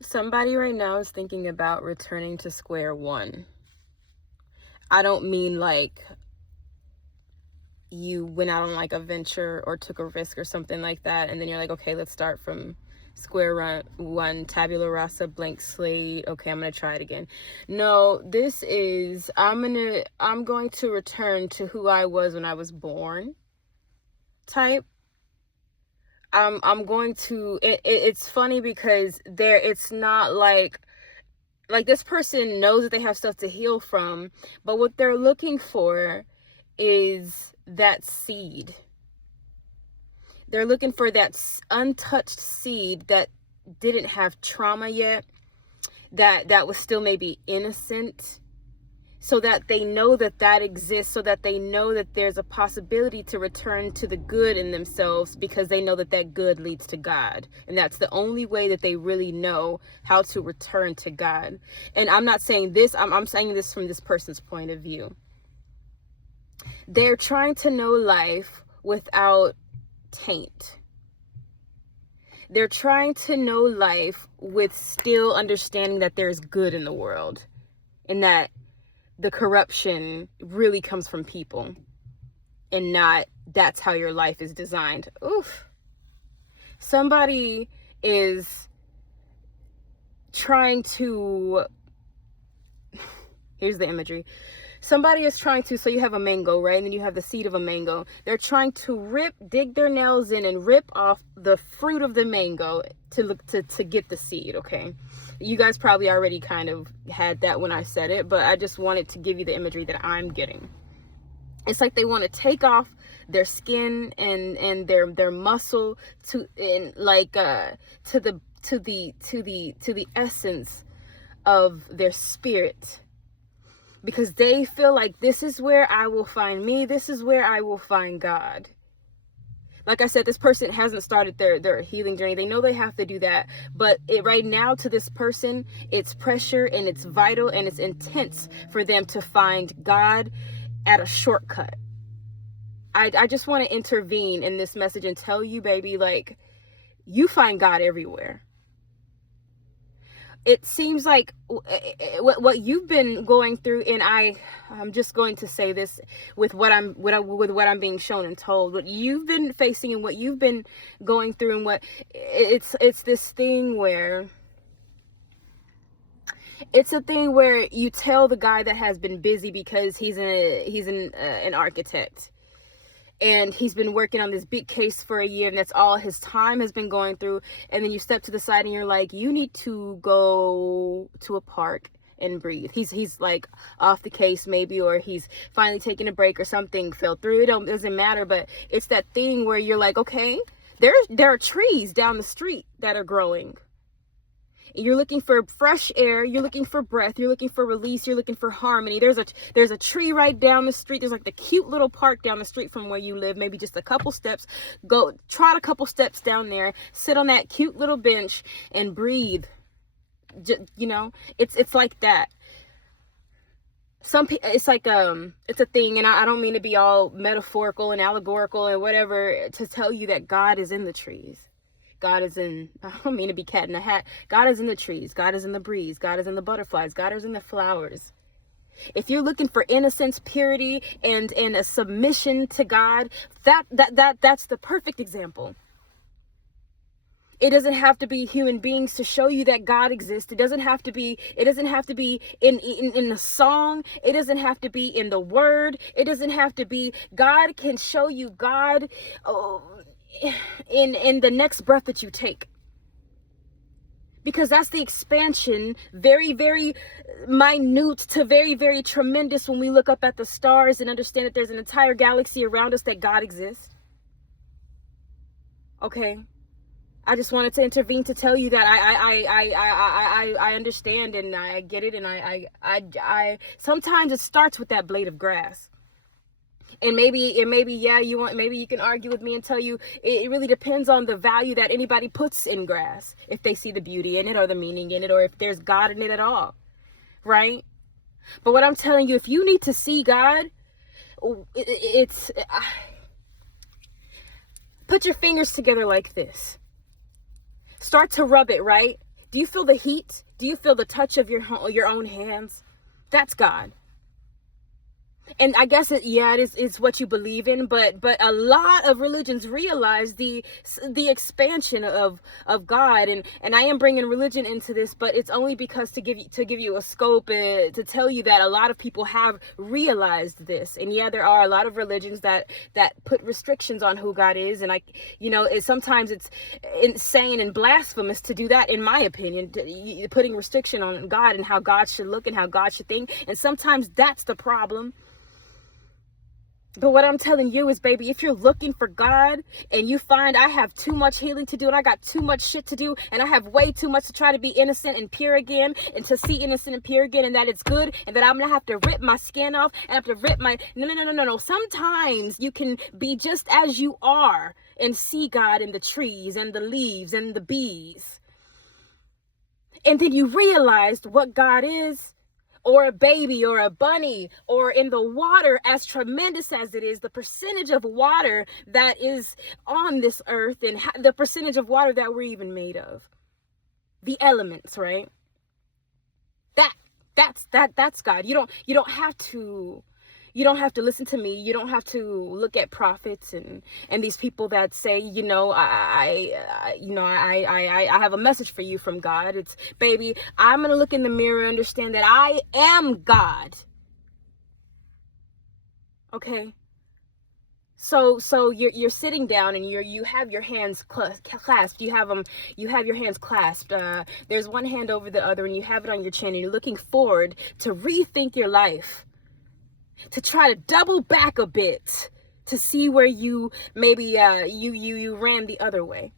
Somebody right now is thinking about returning to square one. I don't mean like you went out on like a venture or took a risk or something like that, and then you're like, okay, let's start from square one, tabula rasa, blank slate. Okay, I'm gonna try it again. No, this is I'm going to return to who I was when I was born type. I'm going to it's funny because it's not like this person knows that they have stuff to heal from, but what they're looking for is that seed. They're looking for that untouched seed that didn't have trauma yet, that was still maybe innocent, so that they know that exists, so that they know that there's a possibility to return to the good in themselves, because they know that good leads to God. And that's the only way that they really know how to return to God. And I'm not saying this, I'm saying this from this person's point of view. They're trying to know life without taint. They're trying to know life with still understanding that there's good in the world, and that the corruption really comes from people, and not that's how your life is designed. Oof. Somebody is trying to, here's the imagery. Somebody is trying to, so you have a mango, right? And then you have the seed of a mango. They're trying to dig their nails in and rip off the fruit of the mango to get the seed, okay? You guys probably already kind of had that when I said it, but I just wanted to give you the imagery that I'm getting. It's like they want to take off their skin and their muscle to the essence of their spirit, because they feel like this is where I will find me, this is where I will find God. Like I said, this person hasn't started their healing journey. They know they have to do that, but right now, to this person, it's pressure and it's vital and it's intense for them to find God at a shortcut. I just want to intervene in this message and tell you, baby, like, you find God everywhere. It seems like what you've been going through, and I'm just going to say this with what I'm being shown and told, what you've been facing and what you've been going through, and what it's this thing where it's a thing where you tell the guy that has been busy because he's an architect, and he's been working on this big case for a year, and that's all his time has been going through. And then you step to the side and you're like, you need to go to a park and breathe. He's like off the case maybe, or he's finally taking a break or something fell through. It doesn't matter, but it's that thing where you're like, okay, there are trees down the street that are growing. You're looking for fresh air, you're looking for breath, you're looking for release, you're looking for harmony. There's a tree right down the street. There's like the cute little park down the street from where you live, maybe just a couple steps. Go trot a couple steps down there, sit on that cute little bench and breathe. It's like that. It's like it's a thing, and I don't mean to be all metaphorical and allegorical and whatever to tell you that God is in the trees. God is in, I don't mean to be cat in a hat. God is in the trees. God is in the breeze. God is in the butterflies. God is in the flowers. If you're looking for innocence, purity, and a submission to God, that's the perfect example. It doesn't have to be human beings to show you that God exists. It doesn't have to be in the song. It doesn't have to be in the word. It doesn't have to be, God can show you God in the next breath that you take, because that's the expansion, very, very minute to very, very tremendous, when we look up at the stars and understand that there's an entire galaxy around us, that God exists. Okay, I just wanted to intervene to tell you that I understand, and I get it, and I sometimes it starts with that blade of grass. And maybe, yeah, maybe you can argue with me and tell you it really depends on the value that anybody puts in grass, if they see the beauty in it or the meaning in it, or if there's God in it at all, right? But what I'm telling you, if you need to see God, it's put your fingers together like this. Start to rub it, right? Do you feel the heat? Do you feel the touch of your own hands? That's God. And I guess it's what you believe in, but a lot of religions realize the expansion of God, and I am bringing religion into this, but it's only because to give you a scope, to tell you that a lot of people have realized this. And yeah, there are a lot of religions that put restrictions on who God is, and sometimes it's insane and blasphemous to do that, in my opinion, putting restriction on God and how God should look and how God should think, and sometimes that's the problem. But what I'm telling you is, baby, if you're looking for God and you find I have too much healing to do and I got too much shit to do and I have way too much to try to be innocent and pure again and to see innocent and pure again, and that it's good and that I'm going to have to rip my skin off and have to rip my... No. Sometimes you can be just as you are and see God in the trees and the leaves and the bees. And then you realized what God is. Or a baby, or a bunny, or in the water, as tremendous as it is, the percentage of water that is on this earth, and the percentage of water that we're even made of. The elements, right? That's God. You don't have to listen to me. You don't have to look at prophets and these people that say, I have a message for you from God. It's, baby, I'm going to look in the mirror and understand that I am God. Okay? So you're sitting down and you have your hands clasped. You have your hands clasped. There's one hand over the other and you have it on your chin and you're looking forward to rethink your life. To try to double back a bit, to see where you maybe you ran the other way.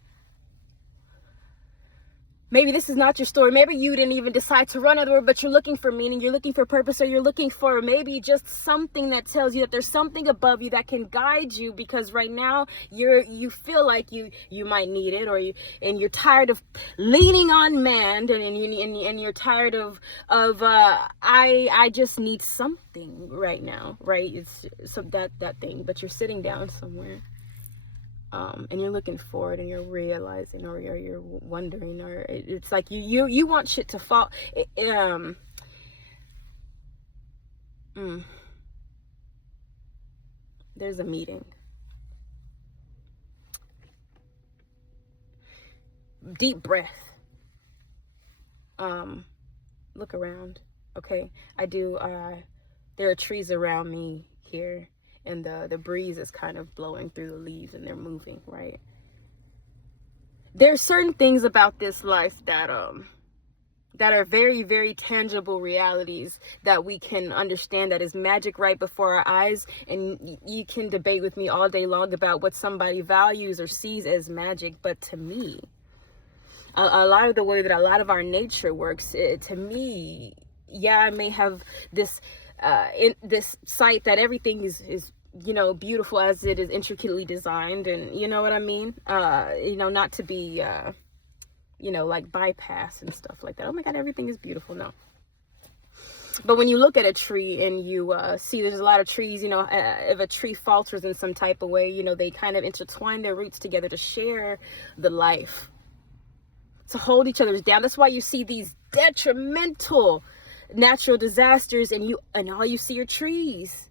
Maybe this is not your story. Maybe you didn't even decide to run other way, but you're looking for meaning, you're looking for purpose, or you're looking for maybe just something that tells you that there's something above you that can guide you, because right now you feel like you might need it, and you're tired of leaning on man, and you're tired of I just need something right now, right? It's so that thing, but you're sitting down somewhere. And you're looking forward and you're realizing, or you're wondering, or it's like you want shit to fall. There's a meeting. Deep breath. Look around. Okay, I do. There are trees around me here. And the breeze is kind of blowing through the leaves and they're moving, right? There's certain things about this life that are very, very tangible realities that we can understand, that is magic right before our eyes. And you can debate with me all day long about what somebody values or sees as magic. But to me, a lot of the way that a lot of our nature works, to me, yeah, I may have this in this sight that everything is beautiful as it is intricately designed, and you know what I mean, not to be like bypass and stuff like that. Oh my God, everything is beautiful. No. But when you look at a tree and you see there's a lot of trees, if a tree falters in some type of way, they kind of intertwine their roots together to share the life, to hold each other's down. That's why you see these detrimental natural disasters and all you see are trees.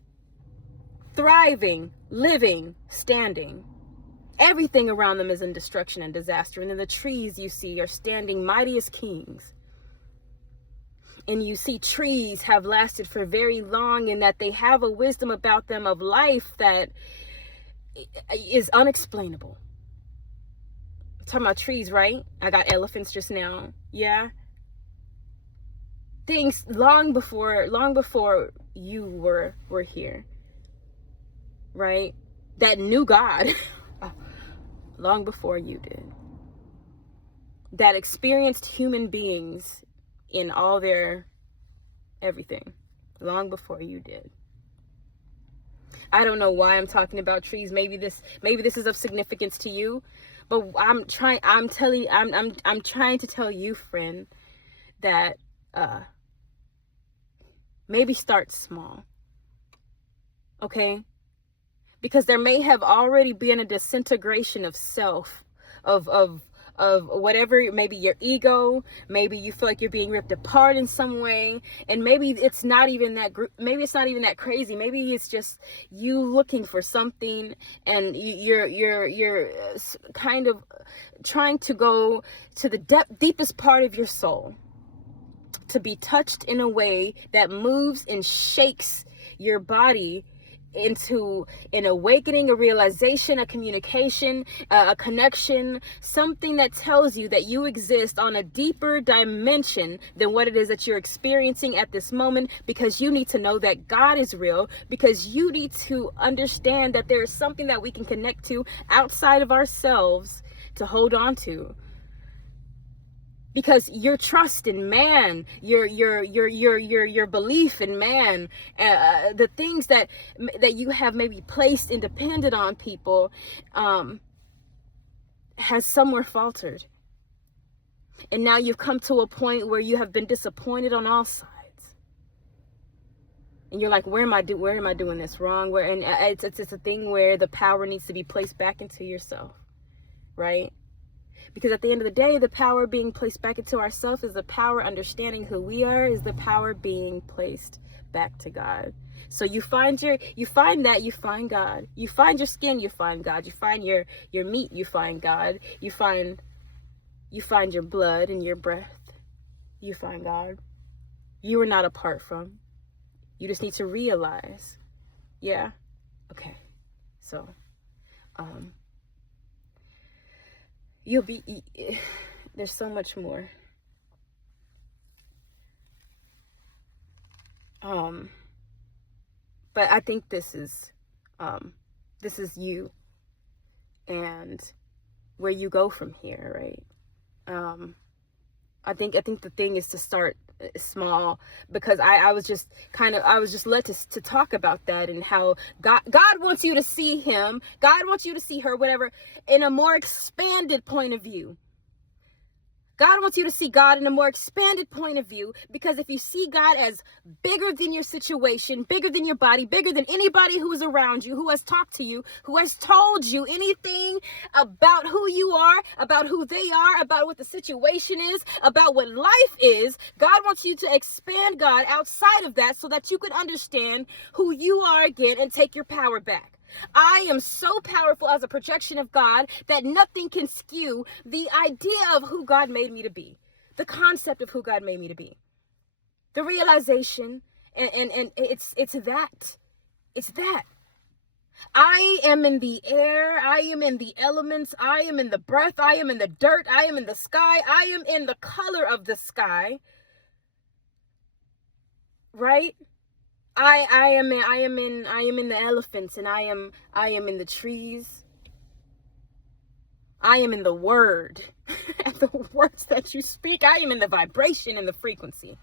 Thriving, living, standing. Everything around them is in destruction and disaster. And then the trees you see are standing mighty as kings. And you see trees have lasted for very long, and that they have a wisdom about them of life that is unexplainable. I'm talking about trees, right? I got elephants just now. Yeah. Things long before you were here. Right? That knew God long before you did. That experienced human beings in all their everything long before you did. I don't know why I'm talking about trees. Maybe this is of significance to you, but I'm trying to tell you, friend, that maybe start small. Okay? Because there may have already been a disintegration of self, of whatever, maybe your ego, maybe you feel like you're being ripped apart in some way, and maybe it's not even that maybe it's not even that crazy. Maybe it's just you looking for something, and you're kind of trying to go to the deepest part of your soul, to be touched in a way that moves and shakes your body into an awakening, a realization, a communication, a connection, something that tells you that you exist on a deeper dimension than what it is that you're experiencing at this moment, because you need to know that God is real, because you need to understand that there is something that we can connect to outside of ourselves to hold on to. Because your trust in man, your belief in man, the things that you have maybe placed and depended on people, has somewhere faltered. And now you've come to a point where you have been disappointed on all sides. And you're like, where am I doing this wrong? And it's a thing where the power needs to be placed back into yourself, right? Because at the end of the day, the power being placed back into ourselves is the power understanding who we are, is the power being placed back to God. So you find that, you find God. You find your skin, you find God. You find your meat, you find God. You find your blood and your breath, you find God. You are not apart from. You just need to realize. Yeah? Okay. So, there's so much more. But I think this is you and where you go from here, right? I think the thing is to start small, because I was just led to talk about that, and how God wants you to see him, God wants you to see her, whatever, in a more expanded point of view. God wants you to see God in a more expanded point of view, because if you see God as bigger than your situation, bigger than your body, bigger than anybody who is around you, who has talked to you, who has told you anything about who you are, about who they are, about what the situation is, about what life is, God wants you to expand God outside of that so that you can understand who you are again and take your power back. I am so powerful as a projection of God that nothing can skew the idea of who God made me to be, the concept of who God made me to be, the realization, and it's that. I am in the air, I am in the elements, I am in the breath, I am in the dirt, I am in the sky, I am in the color of the sky, right? I am in the elephants, and I am in the trees. I am in the word and the words that you speak. I am in the vibration and the frequency.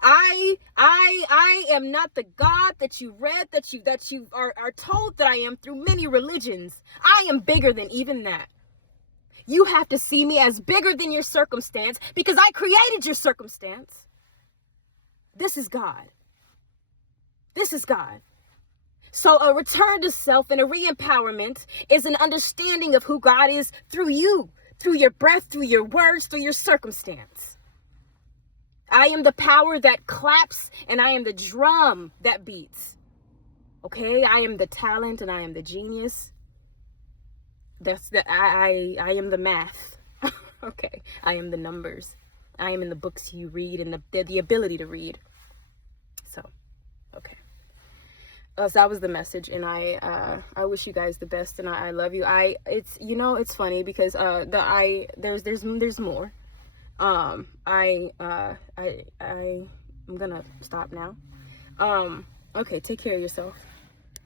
I am not the God that you read, that you are told that I am through many religions. I am bigger than even that. You have to see me as bigger than your circumstance, because I created your circumstance. This is God. This is God. So a return to self and a re-empowerment is an understanding of who God is through you, through your breath, through your words, through your circumstance. I am the power that claps, and I am the drum that beats. Okay? I am the talent, and I am the genius. I am the math. Okay? I am the numbers. I am in the books you read, and the ability to read. So, okay. So that was the message, and I wish you guys the best, and I love you. It's funny because there's more. I'm gonna stop now. Okay, take care of yourself.